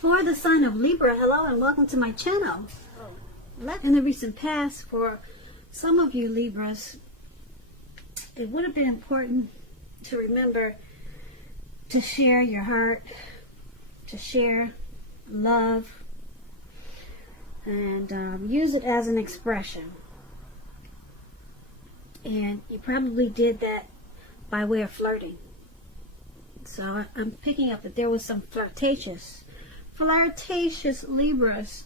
For the sign of Libra, hello and welcome to my channel. In the recent past, for some of you Libras, it would have been important to remember to share your heart, to share love, and use it as an expression. And you probably did that by way of flirting. So I'm picking up that there was some flirtatious Libras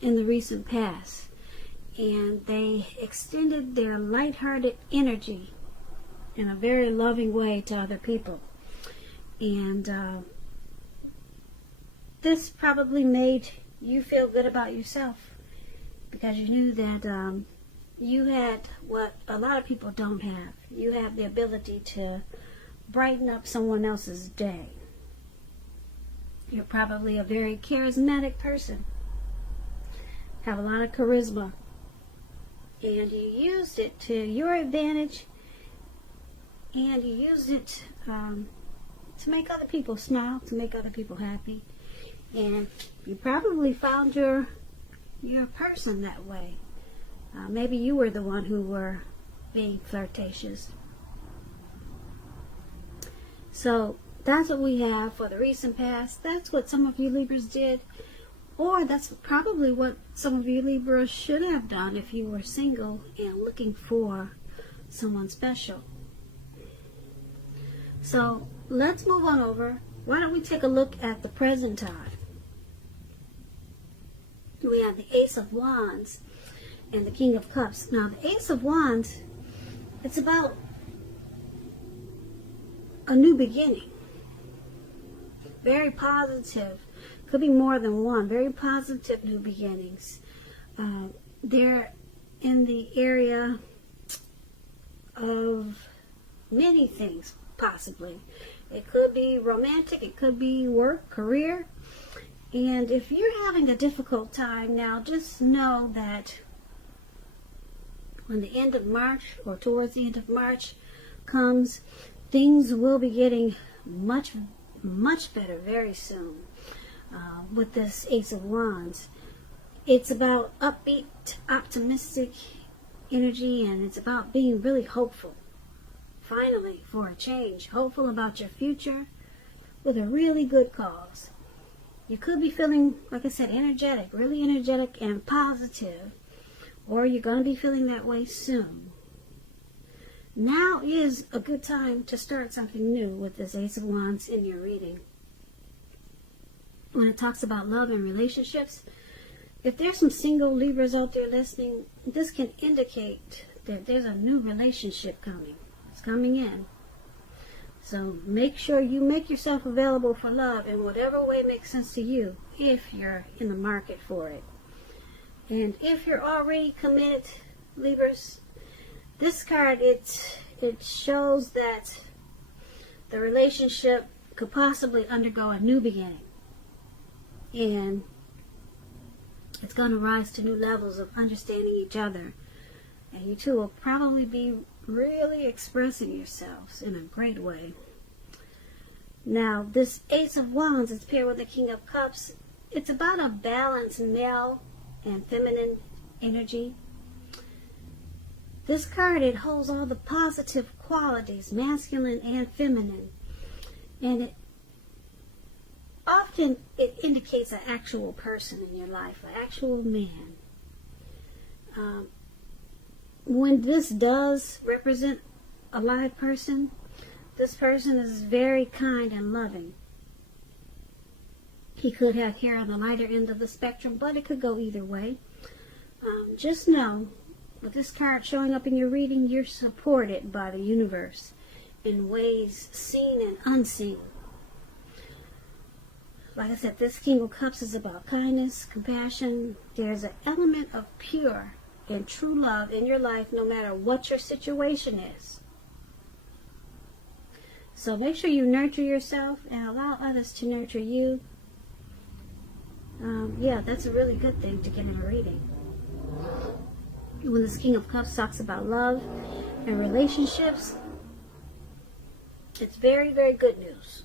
in the recent past, and they extended their lighthearted energy in a very loving way to other people. And this probably made you feel good about yourself, because you knew that you had what a lot of people don't have. You have the ability to brighten up someone else's day. You're probably a very charismatic person, have a lot of charisma, and you used it to your advantage, and you used it to make other people smile, to make other people happy. And you probably found your person that way. Maybe you were the one who were being flirtatious. So that's what we have for the recent past. That's what some of you Libras did, or that's probably what some of you Libras should have done if you were single and looking for someone special. So let's move on over. Why don't we take a look at the present time? We have the Ace of Wands and the King of Cups. Now the Ace of Wands, it's about a new beginning. Very positive. Could be more than one. Very positive new beginnings. They're in the area of many things, possibly. It could be romantic. It could be work, career. And if you're having a difficult time now, just know that when the end of March, or towards the end of March comes, things will be getting much better very soon. With this Ace of Wands, it's about upbeat, optimistic energy, and it's about being really hopeful, finally, for a change. Hopeful about your future with a really good cause. You could be feeling, like I said, energetic, really energetic and positive, or you're going to be feeling that way soon. Now is a good time to start something new with this Ace of Wands in your reading. When it talks about love and relationships, if there's some single Libras out there listening, this can indicate that there's a new relationship coming. It's coming in. So make sure you make yourself available for love in whatever way makes sense to you, if you're in the market for it. And if you're already committed, Libras, this card, it shows that the relationship could possibly undergo a new beginning. And it's going to rise to new levels of understanding each other. And you two will probably be really expressing yourselves in a great way. Now, this Ace of Wands is paired with the King of Cups. It's about a balanced male and feminine energy. This card, it holds all the positive qualities, masculine and feminine. And it often indicates an actual person in your life, an actual man. When this does represent a live person, this person is very kind and loving. He could have hair on the lighter end of the spectrum, but it could go either way. Just know, with this card showing up in your reading, you're supported by the universe in ways seen and unseen. Like I said, this King of Cups is about kindness, compassion. There's an element of pure and true love in your life, no matter what your situation is. So make sure you nurture yourself and allow others to nurture you. Yeah, that's a really good thing to get in a reading. When this King of Cups talks about love and relationships, it's very, very good news.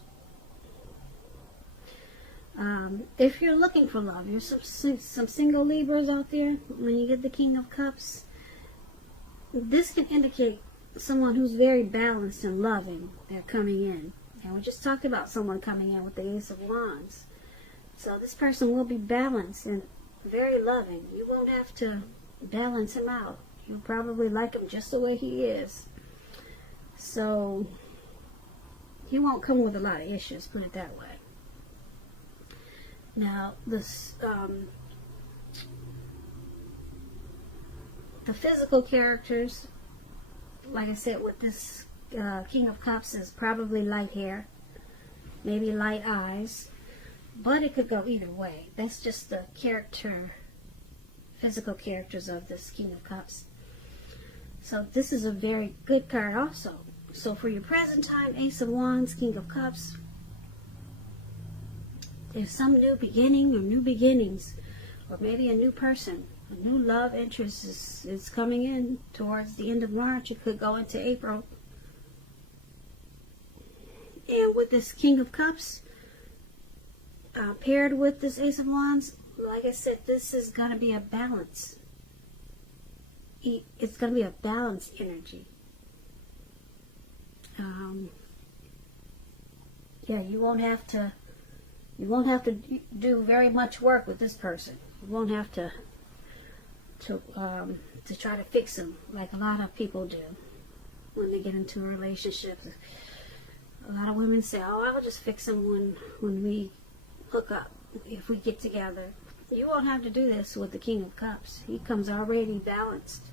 if you're looking for love, you're some single Libras out there, when you get the King of Cups, this can indicate someone who's very balanced and loving. They're coming in. And we just talked about someone coming in with the Ace of Wands. So this person will be balanced and very loving. You won't have to balance him out. You'll probably like him just the way he is. So he won't come with a lot of issues, put it that way. Now, this the physical characters, like I said, with this King of Cups, is probably light hair, maybe light eyes, but it could go either way. That's just the physical characters of this King of Cups. So this is a very good card also. So for your present time, Ace of Wands, King of Cups, there's some new beginning or new beginnings, or maybe a new person, a new love interest is coming in towards the end of March. It could go into April. And with this King of Cups, paired with this Ace of Wands, like I said, this is going to be a balance. It's going to be a balanced energy. Yeah, you won't have to do very much work with this person. You won't have to try to fix them like a lot of people do when they get into a relationship. A lot of women say, "Oh, I'll just fix them when we hook up, if we get together." You won't have to do this with the King of Cups. He comes already balanced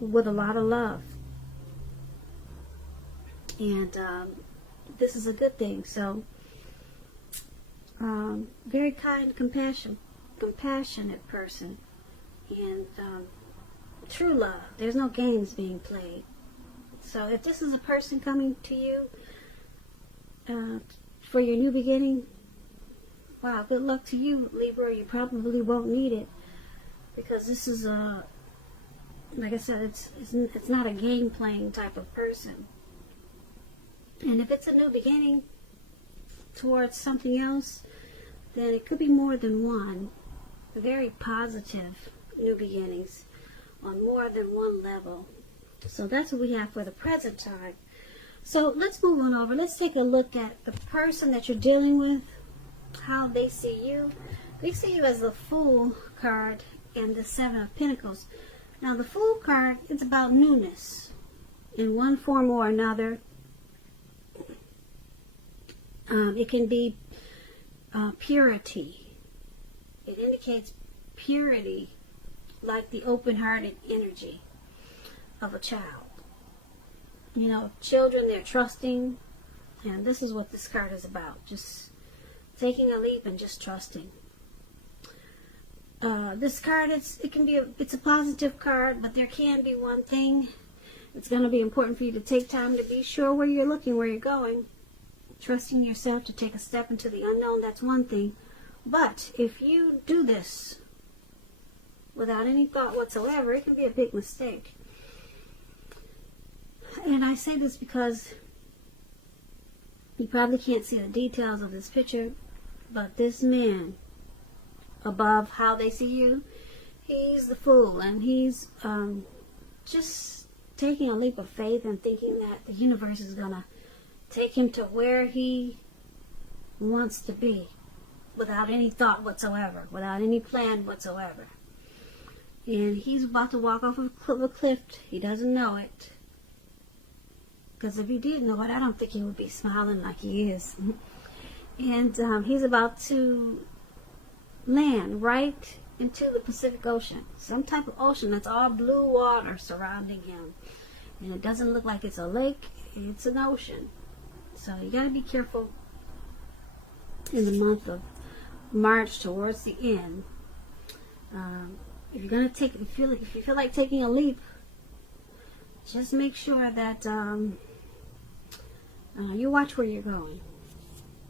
with a lot of love. And this is a good thing. So, very kind, compassionate person. And true love. There's no games being played. So if this is a person coming to you for your new beginning, wow, good luck to you, Libra. You probably won't need it, because this is like I said, it's not a game playing type of person. And if it's a new beginning towards something else, then it could be more than one. Very positive new beginnings on more than one level. So that's what we have for the present time. So let's move on over. Let's take a look at the person that you're dealing with, how they see you. They see you as the Fool card and the Seven of Pentacles. Now the Fool card, it's about newness in one form or another. It can be purity. It indicates purity, like the open-hearted energy of a child. You know, children, they're trusting, and this is what this card is about. Just taking a leap and just trusting. This card, it's a positive card, but there can be one thing. It's going to be important for you to take time to be sure where you're looking, where you're going. Trusting yourself to take a step into the unknown, that's one thing. But if you do this without any thought whatsoever, it can be a big mistake. And I say this because you probably can't see the details of this picture, but this man, above how they see you, he's the Fool, and he's just taking a leap of faith and thinking that the universe is going to take him to where he wants to be without any thought whatsoever, without any plan whatsoever. And he's about to walk off of a cliff. He doesn't know it. Because if he did know it, I don't think he would be smiling like he is. And he's about to land right into the Pacific Ocean. Some type of ocean that's all blue water surrounding him. And it doesn't look like it's a lake. It's an ocean. So you got to be careful in the month of March towards the end. If you're going to take, if you feel like taking a leap, just make sure that you watch where you're going.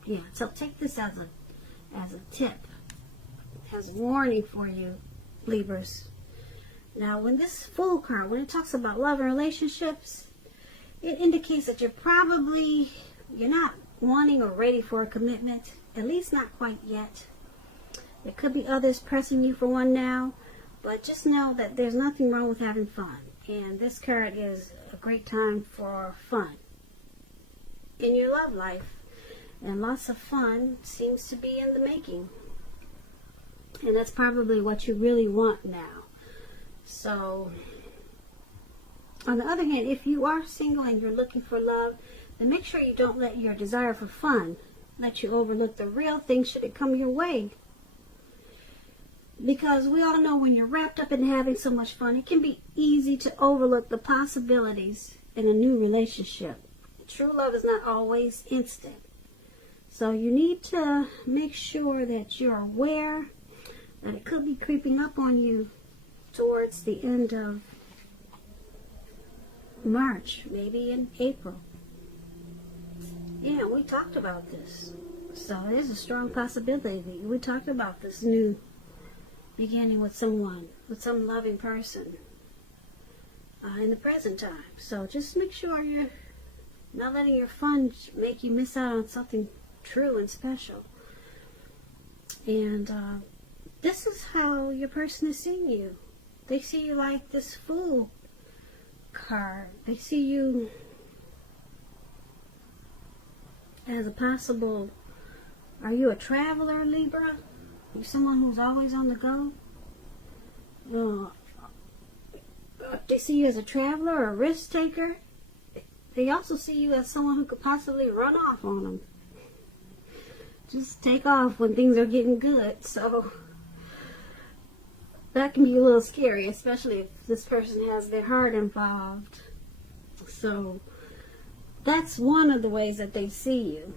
Yeah. So take this as a tip, as a warning for you, Libras. Now, when this Fool card, when it talks about love and relationships, it indicates that you're not wanting or ready for a commitment, at least not quite yet. There could be others pressing you for one now, but just know that there's nothing wrong with having fun. And this card is a great time for fun in your love life. And lots of fun seems to be in the making. And that's probably what you really want now. So, on the other hand, if you are single and you're looking for love, then make sure you don't let your desire for fun let you overlook the real thing should it come your way. Because we all know when you're wrapped up in having so much fun, it can be easy to overlook the possibilities in a new relationship. True love is not always instant. So you need to make sure that you're aware that it could be creeping up on you towards the end of March, maybe in April. Yeah, we talked about this. So there's a strong possibility. We talked about this new beginning with someone, with some loving person in the present time. So just make sure you're not letting your fun make you miss out on something true and special. And this is how your person is seeing you. They see you like this Fool card. They see you as a possible, are you a traveler, Libra? Are you someone who's always on the go? They see you as a traveler or a risk taker. They also see you as someone who could possibly run off on them. Just take off when things are getting good. So that can be a little scary, especially if this person has their heart involved. So that's one of the ways that they see you.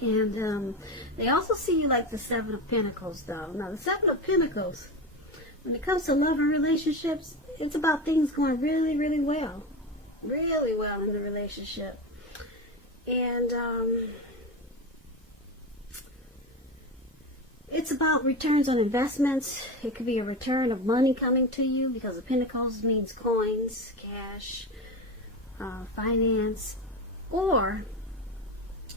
And they also see you like the Seven of Pentacles, though. Now, the Seven of Pentacles, when it comes to love and relationships, it's about things going really, really well. Really well in the relationship. And it's about returns on investments. It could be a return of money coming to you, because the Pentacles means coins, cash, finance, or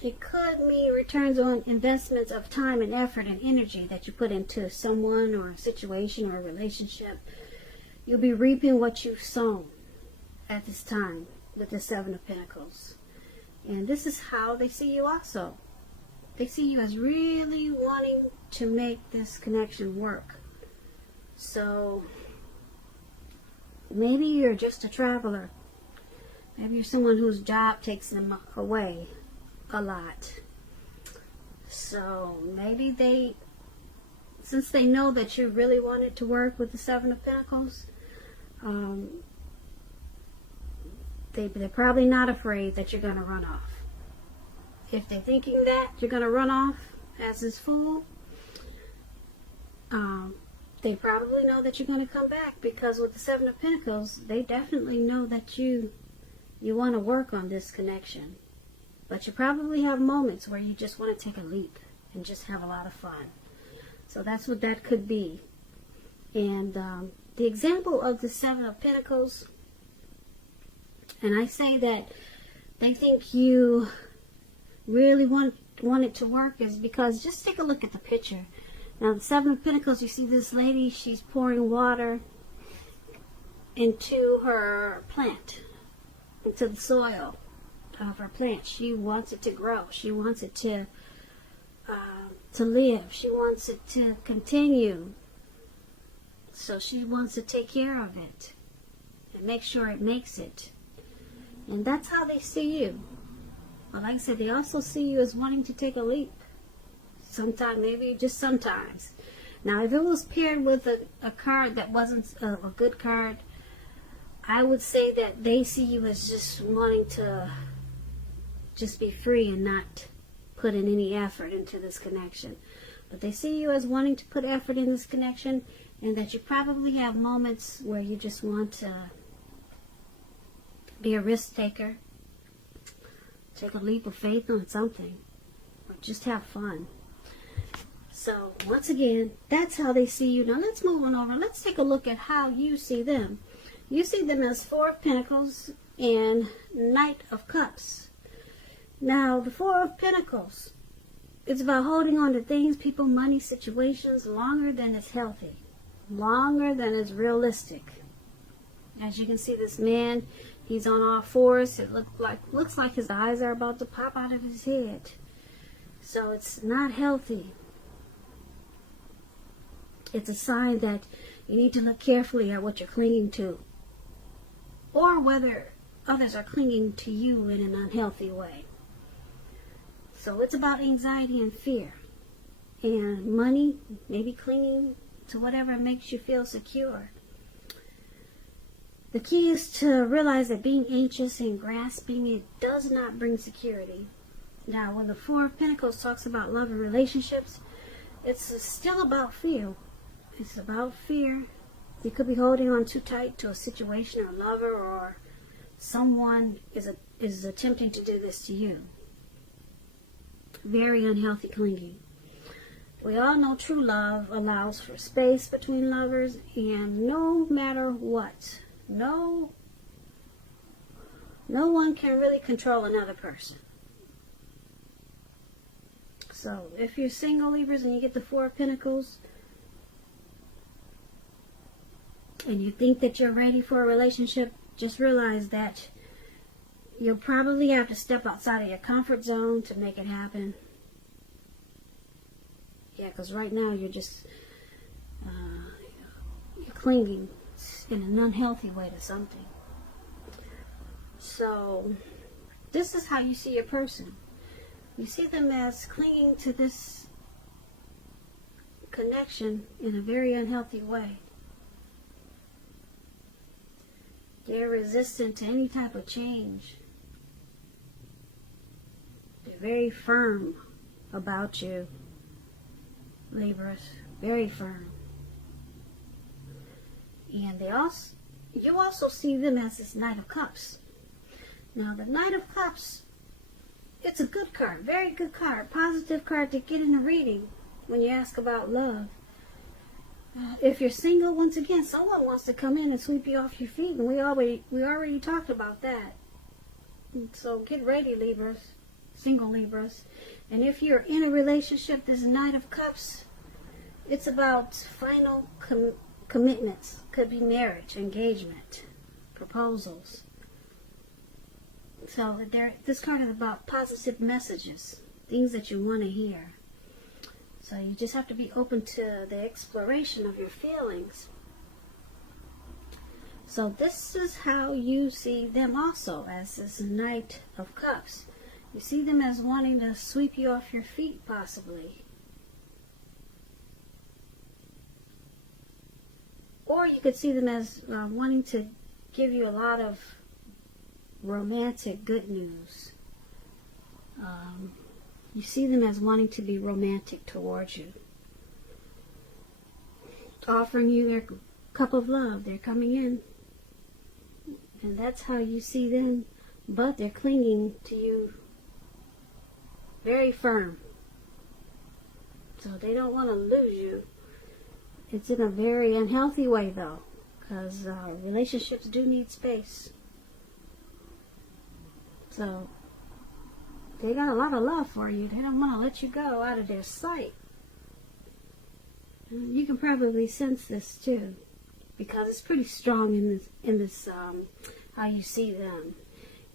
it could mean returns on investments of time and effort and energy that you put into someone or a situation or a relationship. You'll be reaping what you've sown at this time with the Seven of Pentacles. And this is how they see you also. They see you as really wanting to make this connection work. So maybe you're just a traveler. Maybe you're someone whose job takes them away a lot. So maybe they, since they know that you really wanted to work with the Seven of Pentacles, they're probably not afraid that you're going to run off. If they're thinking that you're going to run off as this Fool, they probably know that you're going to come back, because with the Seven of Pentacles, they definitely know that you want to work on this connection. But you probably have moments where you just want to take a leap and just have a lot of fun. So that's what that could be. And the example of the Seven of Pentacles, and I say that they think you really want it to work, is because just take a look at the picture. Now, the Seven of Pentacles, you see this lady, she's pouring water into her plant, into the soil of her plant. She wants it to grow. She wants it to live. She wants it to continue. So she wants to take care of it and make sure it makes it. And that's how they see you. But like I said, they also see you as wanting to take a leap. Sometimes, maybe just sometimes. Now, if it was paired with a card that wasn't a good card, I would say that they see you as just wanting to just be free and not put in any effort into this connection. But they see you as wanting to put effort in this connection, and that you probably have moments where you just want to be a risk taker, take a leap of faith on something, or just have fun. So once again, that's how they see you. Now let's move on over. Let's take a look at how you see them. You see them as Four of Pentacles and Knight of Cups. Now, the Four of Pentacles, It's about holding on to things, people, money, situations longer than it's healthy, longer than it's realistic. As you can see, this man, he's on all fours. It looks like his eyes are about to pop out of his head. So it's not healthy. It's a sign that you need to look carefully at what you're clinging to, or whether others are clinging to you in an unhealthy way. So it's about anxiety and fear. And money, maybe clinging to whatever makes you feel secure. The key is to realize that being anxious and grasping, it does not bring security. Now, when the Four of Pentacles talks about love and relationships, it's still about fear. It's about fear. You could be holding on too tight to a situation or a lover, or someone is attempting to do this to you. Very unhealthy clinging. We all know true love allows for space between lovers, and no matter what, no one can really control another person. So if you're single, Libras, and you get the Four of Pentacles, and you think that you're ready for a relationship, just realize that you'll probably have to step outside of your comfort zone to make it happen. Yeah, because right now you're just you're clinging in an unhealthy way to something. So this is how you see your person. You see them as clinging to this connection in a very unhealthy way. They're resistant to any type of change. They're very firm about you, Libras. Very firm. And you also see them as this Knight of Cups. Now, the Knight of Cups, it's a good card, very good card, positive card to get in a reading when you ask about love. If you're single, once again, someone wants to come in and sweep you off your feet, and we already talked about that. So get ready, Libras, single Libras. And if you're in a relationship, this Knight of Cups, it's about final commitments. Could be marriage, engagement, proposals. So this card is about positive messages, things that you want to hear. So you just have to be open to the exploration of your feelings. So this is how you see them also, as this Knight of Cups. You see them as wanting to sweep you off your feet, possibly. Or you could see them as wanting to give you a lot of romantic good news. You see them as wanting to be romantic towards you. Offering you their cup of love. They're coming in. And that's how you see them. But they're clinging to you very firm. So they don't want to lose you. It's in a very unhealthy way, though. Because relationships do need space. So they got a lot of love for you. They don't want to let you go out of their sight. You can probably sense this too, because it's pretty strong in this how you see them.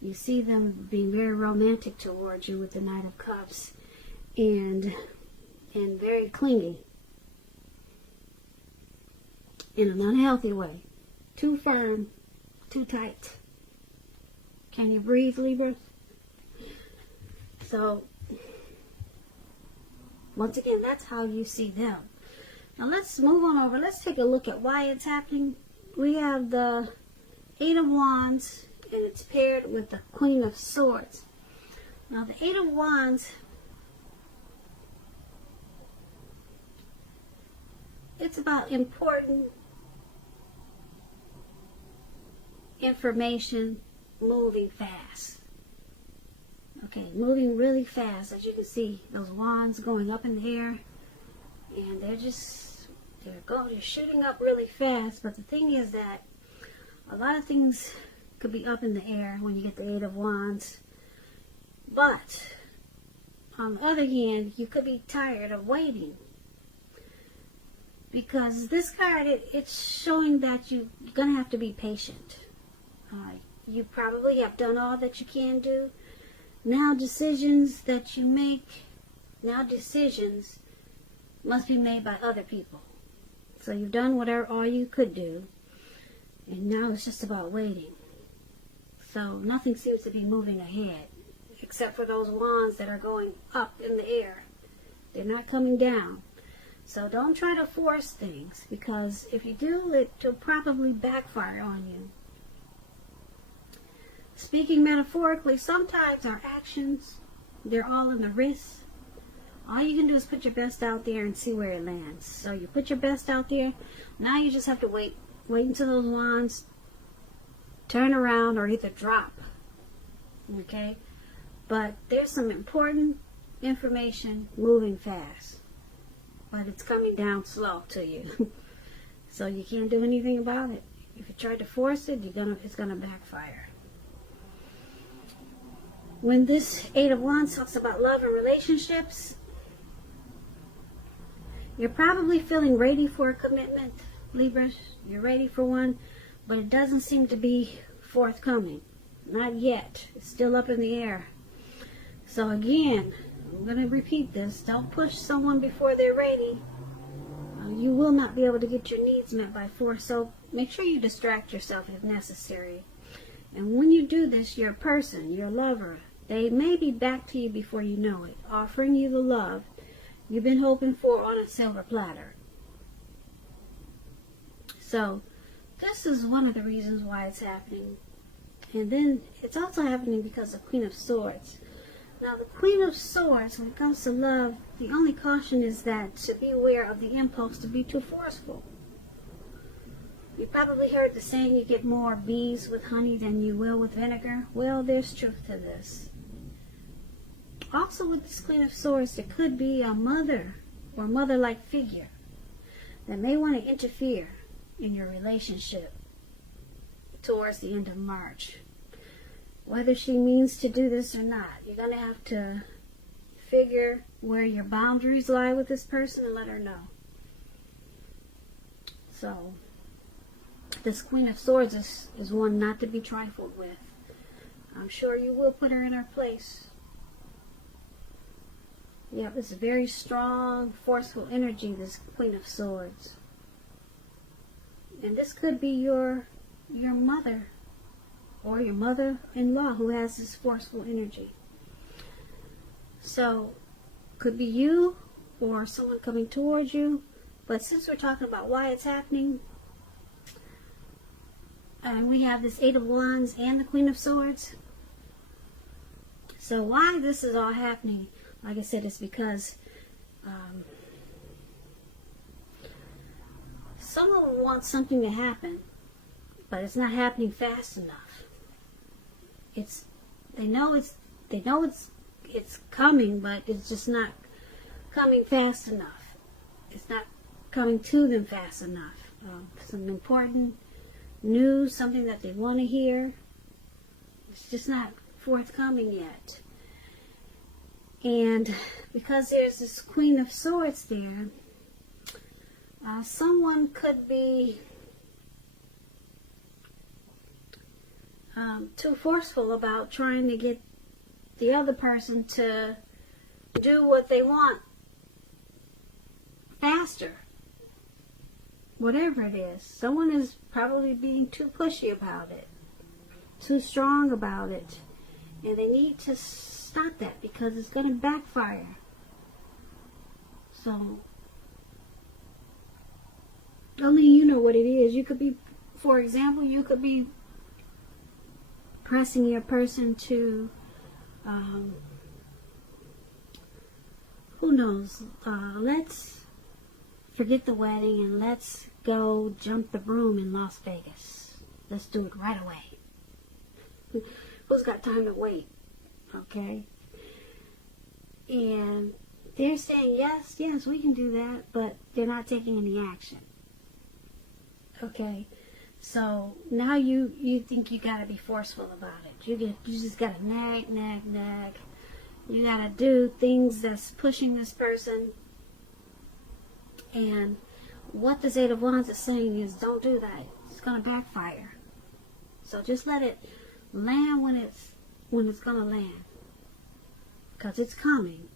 You see them being very romantic towards you with the Knight of Cups, and very clingy in an unhealthy way. Too firm, too tight. Can you breathe, Libra? So, once again, that's how you see them. Now let's move on over. Let's take a look at why it's happening. We have the Eight of Wands, and it's paired with the Queen of Swords. Now the Eight of Wands, it's about important information moving fast. Okay, moving really fast. As you can see, those wands going up in the air, and they're shooting up really fast. But the thing is that a lot of things could be up in the air when you get the Eight of Wands, but on the other hand, you could be tired of waiting. Because this card, it's showing that you're going to have to be patient. You probably have done all that you can do. Now decisions that you make, now decisions must be made by other people. So you've done all you could do. And now it's just about waiting. So nothing seems to be moving ahead. Except for those wands that are going up in the air. They're not coming down. So don't try to force things, because if you do, it'll probably backfire on you. Speaking metaphorically, sometimes our actions, they're all in the wrist. All you can do is put your best out there and see where it lands. So you put your best out there. Now you just have to wait until those wands turn around or either drop. Okay? But there's some important information moving fast. But it's coming down slow to you. So you can't do anything about it. If you try to force it, it's gonna backfire. When this Eight of Wands talks about love and relationships, you're probably feeling ready for a commitment, Libra. You're ready for one, but it doesn't seem to be forthcoming. Not yet. It's still up in the air. So again, I'm going to repeat this. Don't push someone before they're ready. You will not be able to get your needs met by force. So make sure you distract yourself if necessary. And when you do this, your person, your lover, they may be back to you before you know it, offering you the love you've been hoping for on a silver platter. So this is one of the reasons why it's happening. And then it's also happening because of Queen of Swords. Now, the Queen of Swords, when it comes to love, the only caution is that to be aware of the impulse to be too forceful. You probably heard the saying, you get more bees with honey than you will with vinegar. Well, there's truth to this. Also, with this Queen of Swords, there could be a mother or mother-like figure that may want to interfere in your relationship towards the end of March. Whether she means to do this or not, you're going to have to figure where your boundaries lie with this person and let her know. So, this Queen of Swords is one not to be trifled with. I'm sure you will put her in her place. Yep, it's a very strong, forceful energy, this Queen of Swords. And this could be your mother or your mother-in-law who has this forceful energy. So, could be you or someone coming towards you. But since we're talking about why it's happening, and we have this Eight of Wands and the Queen of Swords. So why this is all happening, like I said, is because someone wants something to happen, but it's not happening fast enough. They know it's coming, but it's just not coming fast enough. It's not coming to them fast enough. Some important news, something that they want to hear. It's just not forthcoming yet. And because there's this Queen of Swords there, someone could be too forceful about trying to get the other person to do what they want faster. Whatever it is. Someone is probably being too pushy about it. Too strong about it. And they need to stop that because it's going to backfire. So, only you know what it is. You could be, for example, you could be pressing your person to, who knows, let's forget the wedding and let's go jump the broom in Las Vegas. Let's do it right away. Who's got time to wait? Okay? And they're saying, yes, we can do that, but they're not taking any action. Okay? So now you think you gotta be forceful about it. You just gotta nag, You gotta do things that's pushing this person. And what this Eight of Wands is saying is, don't do that. It's gonna backfire. So just let it land when it's gonna land, because it's coming,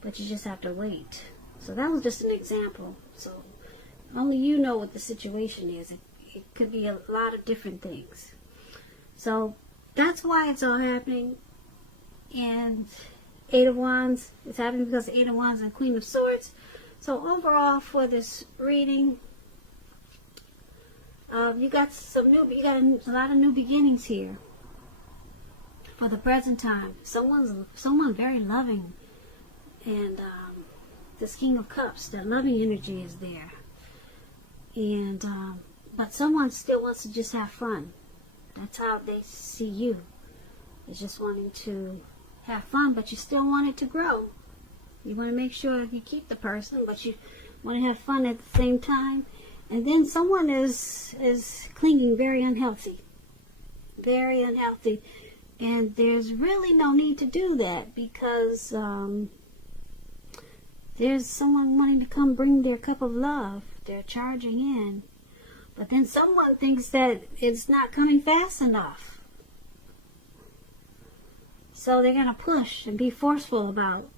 but you just have to wait. So that was just an example. So only you know what the situation is. It could be a lot of different things. So that's why it's all happening. And Eight of Wands, it's happening because of Eight of Wands and Queen of Swords. So overall, for this reading, you got a lot of new beginnings here. For the present time, someone very loving, and this King of Cups, that loving energy is there. And but someone still wants to just have fun. That's how they see you. It's just wanting to have fun, but you still want it to grow. You want to make sure you keep the person, but you want to have fun at the same time. And then someone is clinging very unhealthy. Very unhealthy. And there's really no need to do that, because there's someone wanting to come bring their cup of love. They're charging in. But then someone thinks that it's not coming fast enough. So they're going to push and be forceful about